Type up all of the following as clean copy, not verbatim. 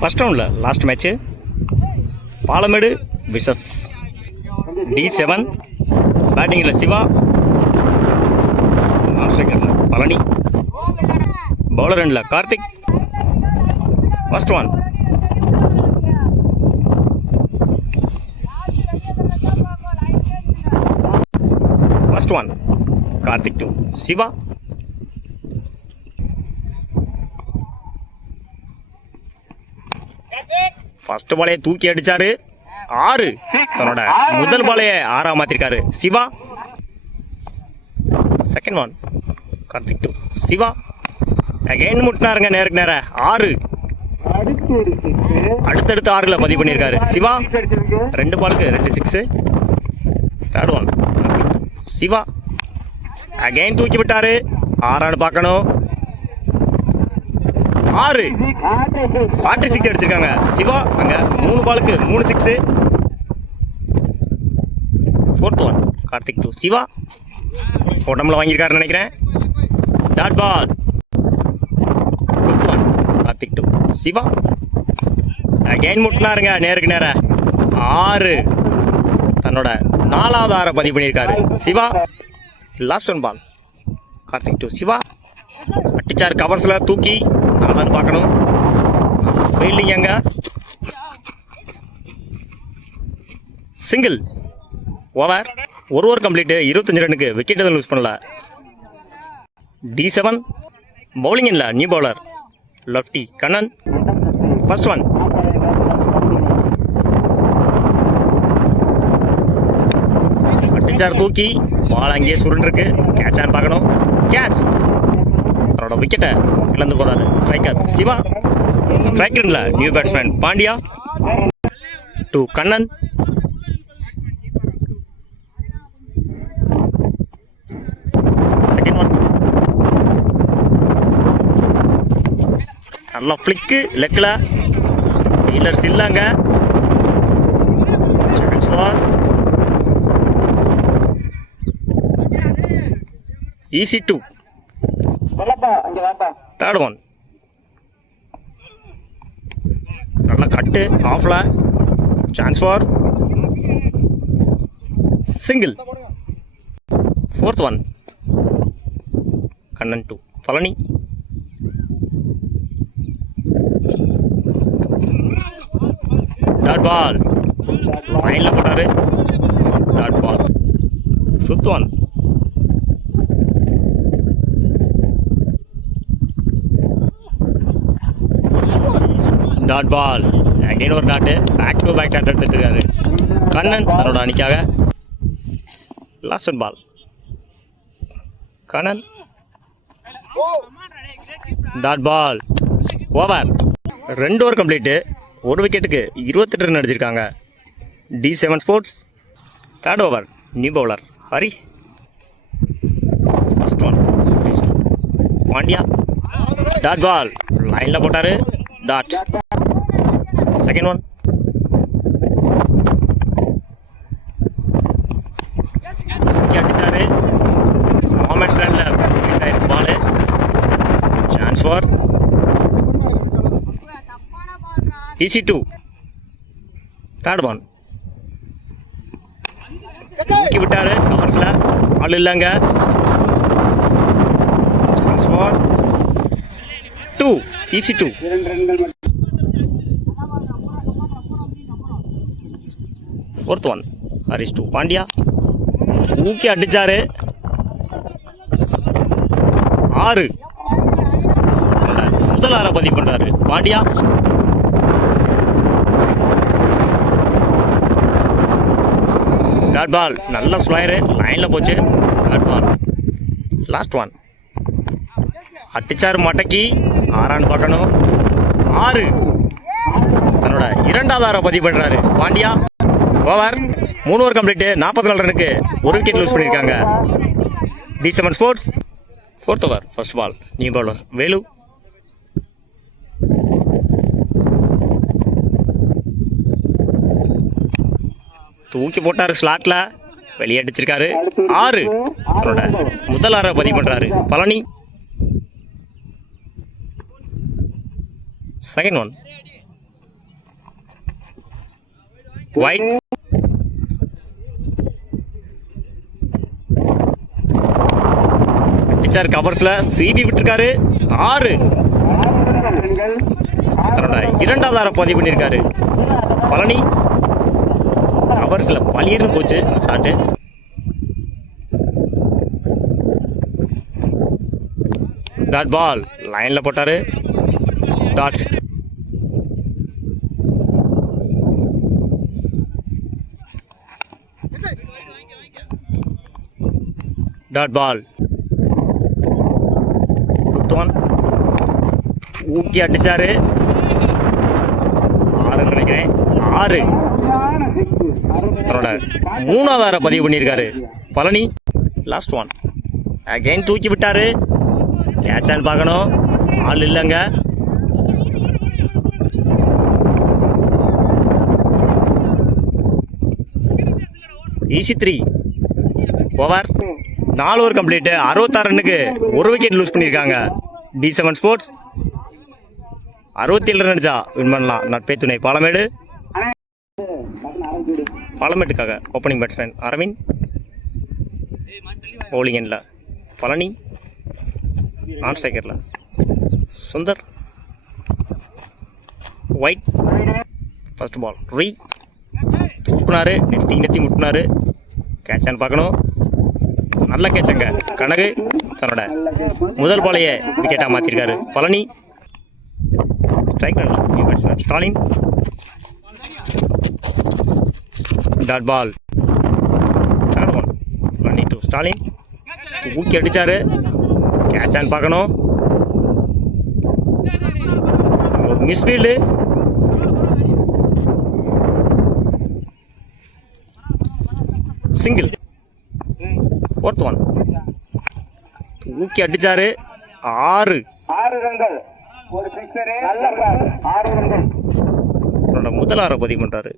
First ரவுண்டில் last match Palamedu versus D7. பேட்டிங்கில் Siva, ஆஸ்ட்ரேலியாவில் Palani, bowler எண்டில் Karthik. First one. First one Karthik to Siva. First பாலையை தூக்கி அடிச்சாரு, 6. தன்னோட முதல் பாலையை 6ஆ மாத்திருக்காரு Siva. Second one Karthik to Siva. Again முட்டினாருங்க நேருக்கு நேர 6. அடுத்தடுத்து 6ல பதிவு பண்ணியிருக்காரு சிவா. 2 பாலுக்கு 2 6. Third one Siva. அகைன் தூக்கி விட்டாரு, 6ஆன்னு பார்க்கணும். 6 பார்ட்டி 6 அடிச்சிருக்காங்க சிவா. அங்க 3 பாலுக்கு 3 6. Fourth one Karthik to Siva. உடம்புல வாங்கியிருக்காருன்னு நினைக்கிறேன். Dot ball. Fifth one Karthik to Siva. Again முட்டினாருங்க நேருக்கு நேர 6. தன்னோட 4வது 6 பதிவு பண்ணியிருக்காரு Siva. Last one ball Karthik to Siva. அட்டிச்சார் கவர்ஸில் தூக்கி, நாலான்னு பார்க்கணும். ஃபீல்டிங் அங்க சிங்கிள். ஓவர். ஒரு ஓவர் கம்ப்ளீட்டு. 25 ரன்னுக்கு விக்கெட் எதுவும் லூஸ் பண்ணல. D7 பவுலிங் இல்லை, new bowler lefty Kannan. First one. அடிச்சார் தூக்கி, பால் அங்கேயே சுருண்டிருக்கு. கேட்சான்னு பார்க்கணும். கேட்ச். அவரோட விக்கெட்டை இழந்து போறாரு ஸ்ட்ரைக்கர் சிவா. ஸ்ட்ரைக்கர்ல new batsman Pandya to Kannan. Second one. நல்ல ஃபிளிக்கு லெக்கில், ஃபீல்டர்ஸ் இல்லைங்க. Chance for easy 2. Third one. நல்ல கட்டு ஆஃப்ல. Chance for single. Fourth one Kannan to Palani. Dot ball. லைனில் போட்டாரு. Dot ball. Fifth one. Dot ball. Again ஒரு dot. Back to back dot எடுத்துட்டு இருக்காரு கண்ணன் தன்னோட அணிக்காக. Last one ball Kannan. Dot ball. Over. 2 over complete. ஒரு விக்கெட்டுக்கு 28 ரன் அடிச்சிருக்காங்க D7 sports. Third over new bowler Harish. First one Pandya. Dot ball. லைனில் போட்டாரு. Dot. Second one. அடிச்சாரு. மொஹமட் ஸ்டாண்டில் ball. Chance for easy 2. Third one. தூக்கி விட்டாரு கவர்ஸில், ஆள் இல்லைங்க. Chance for 2. Easy 2. Fourth one Harish to Pandya. தூக்கி அடிச்சாரு. 6. முதல் 6 பதிவு பண்றாரு பாண்டியா. டாட் பால். நல்ல ஸ்லோயரு, லைனில் போச்சு. Dot ball. Last one. அட்டிச்சார் மடக்கி, 6ஆன்னு பார்க்கணும். 6. தன்னோட 2வது 6 பதிவு பண்ணுறாரு பாண்டியா. ஓவர். 3 over complete. 44 ரன்னுக்கு ஒரு விக்கெட் லூஸ் பண்ணியிருக்காங்க D7 sports. Fourth over first ball new bowler Velu. தூக்கி போட்டார் ஸ்லாட்டில், வெளியே அடிச்சிருக்காரு. 6. அவரோட முதல் 6 பதிவு பண்ணுறாரு பழனி. Second one white. அடிச்சார் கவர்ஸ்ல சிபி விட்டுருக்காரு 6. தன்னோட 2வது ஆரை பதிவு பண்ணியிருக்காரு பழனி. கவர்ஸ்ல பளிர்னு போச்சு ஷாட்டு. டாட் பால் லைன்ல போட்டாரு. டாட். Dot ball. ஊக்கி அடிச்சாரு 6 நினைக்கிறேன். 6. தன்னோட 3வது ஆரை பதிவு பண்ணியிருக்காரு பழனி. லாஸ்ட் ஒன் அகைன் தூக்கி விட்டாரு. கேட்சான்னு பார்க்கணும். ஆள் இல்லைங்க. Easy 3 over. 4 over complete. 66 ரன்னுக்கு 1 விக்கெட் லூஸ் பண்ணியிருக்காங்க D7 ஸ்போர்ட்ஸ். 67 ரன் அடிச்சா வின் பண்ணலாம். நட்பே துணை பாலமேடு. பாலமேட்டுக்காக ஓப்பனிங் பேட்ஸ்மேன் அரவிந்த். பவுலிங் எண்டில் பழனி. நான் ஸ்ட்ரைக்கரில் சுந்தர். ஒயிட். ஃபர்ஸ்ட் பால் ரீ தூக்குனாரு. நெத்தி முட்டினாரு. கேட்சான்னு பார்க்கணும். நல்ல கேட்சங்க. கனகு தன்னோட முதல் பாலையே விக்கெட்டாக மாற்றிருக்காரு பழனி. ஸ்ட்ரைக் நல்லா new batsman Stalin. Dot ball. Palani to Stalin. ஊக்கி அடிச்சாரு. கேட்சான்னு பார்க்கணும். மிஸ்ஃபீல்டு. சிங்கிள். 4th ஒன் ஊக்கி அடிச்சாரு. 6 ரன்கள். முதல் ஆரை பதிவு பண்றாரு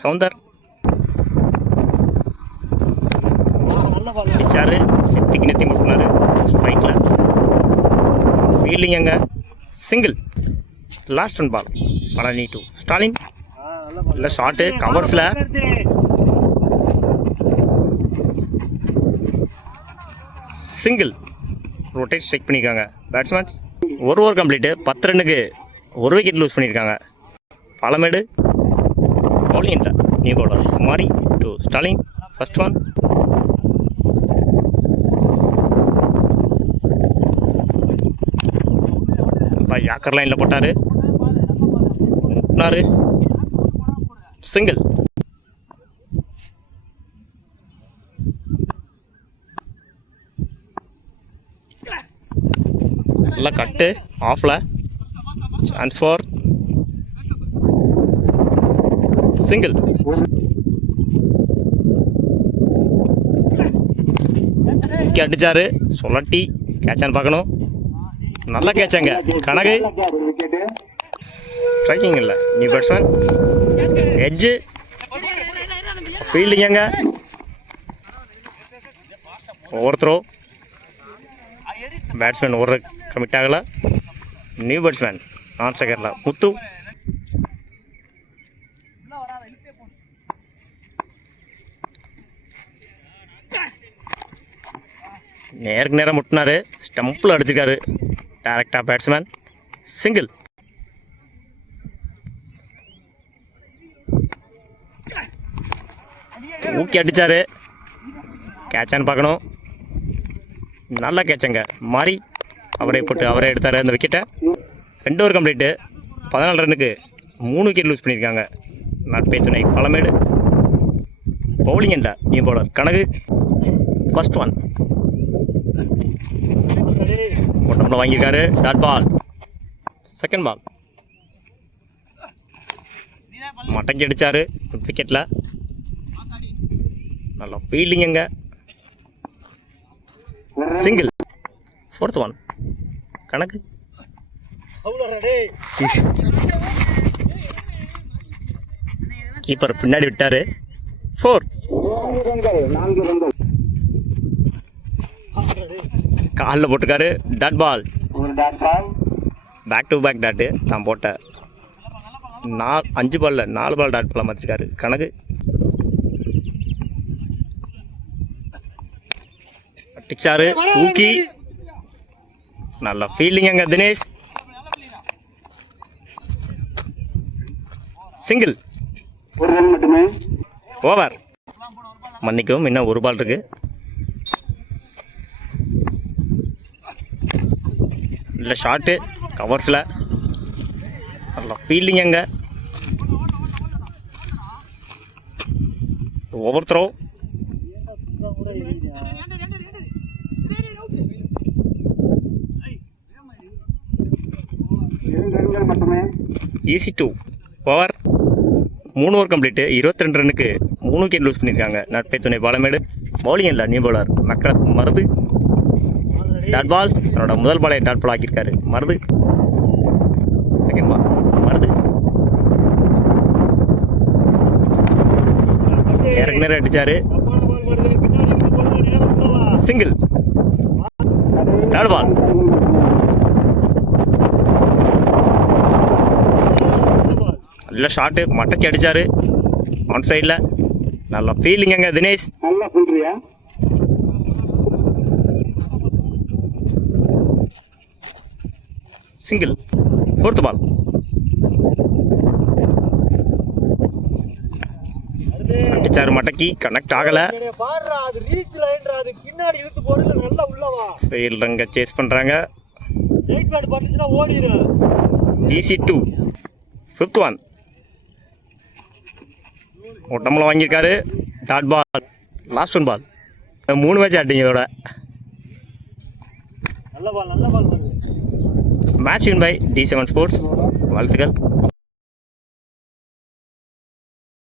சவுந்தர். அடிச்சாரு. நெத்தி முட்டினாரு. ஸ்ட்ரைக்ல ஃபீல்டிங் அங்க. Single. Last one ball Palani to Stalin. இல்லை ஷாட்டு கவர்ஸ்ல. சிங்கிள். ரொட்டேட் ஸ்ட்ரைக் பண்ணியிருக்காங்க பேட்ஸ்மேன்ஸ். 1 over complete. 10 ரன்னுக்கு 1 விக்கெட் லூஸ் பண்ணியிருக்காங்க Palamedu. Bowling new bowler Kumari to Stalin. First one. Yorker லைனில் போட்டார். முட்டினாரு. சிங்கிள். நல்லா கட்டு ஆஃப்ல. Chance for single. அடிச்சாரு. சொல்லட்டி கேட்சான்னு பார்க்கணும். நல்லா கேட்சாங்க கனகு. ஸ்ட்ரைக்கிங் இல்லை நியூ பேட்ஸ்மேன். எட்ஜு. ஃபீல்டிங்க. Over throw. பேட்ஸ்மேன் ஒரு கமிட் ஆகலை. நியூ பேட்ஸ்மேன் நான் ஸ்ட்ரைக்கரில் முத்து. நேருக்கு நேரம் முட்டினாரு. ஸ்டம்பில் அடிச்சிருக்காரு டேரக்டாக பேட்ஸ்மேன். சிங்கிள். ஊக்கி அடிச்சாரு. கேட்சான்னு பார்க்கணும். நல்லா கேட்சங்க மாறி. அவரே போட்டு அவரே எடுத்தார் அந்த விக்கெட்டை. 2 ஓவர் கம்ப்ளீட்டு. 14 ரன்னுக்கு 3 விக்கெட் லூஸ் பண்ணியிருக்காங்க நட்பே துணை பாலமேடு. பவுலிங் எண்டா new bowler Kanagu. First one ஒட்டமில் வாங்கியிருக்காரு. டாட் பால். செகண்ட் பால் மடங்கி அடிச்சாரு விக்கெட்டில். நல்லா ஃபீல்டிங் எங்க. சிங்கிள். 4th ஒன் கணக்கு. கீப்பர் பின்னாடி விட்டாரு. 4. காலில் போட்டுக்காரு. Dot ball. Back to back dot தான் போட்ட 5 பால்ல 4 பால் டாட் பாலாக மாற்றிருக்காரு கணக்கு. அடிச்சாரு தூக்கி, நல்ல ஃபீல்டிங் அங்கே தினேஷ். Single, over. மன்னிக்கவும், இன்னும் 1 பால் இருக்கு. இல்லை ஷாட்டு கவர்ஸில், நல்ல ஃபீல்டிங் அங்கே. Over throw, easy 2 over. 3 over complete. 22 ரன்னுக்கு 3 விக்கெட் லூஸ் பண்ணியிருக்காங்க நட்பை துணை பாலமேடு. பவுலிங் இல்லை, நியூ பவுலர் மக்கரத் மருது. டாட் பால், தன்னோட முதல் பாலை டாட் பால் ஆக்கியிருக்காரு மருது. செகண்ட் பால் மருது, நேருக்கு நேரம் அடிச்சாரு. Single, third ball. நல்ல ஷாட்டு, மட்டைக்கு அடிச்சாரு ஆன் சைடில். நல்ல ஃபீல்டிங் அங்கே தினேஷ். சிங்கிள், ஃபோர்த் பால். அடிச்சாரு மட்டைக்கு, கனெக்ட் ஆகலை. ஃபீல்டங்க சேஸ் பண்ணுறாங்க. Easy 2, fifth one. ஒட்டம்பளம் வாங்கியிருக்காரு. Dot ball, last 1 ball. 3 match ஆட்டிங்க இதோட. Match win by D7 sports. வாழ்த்துக்கள்.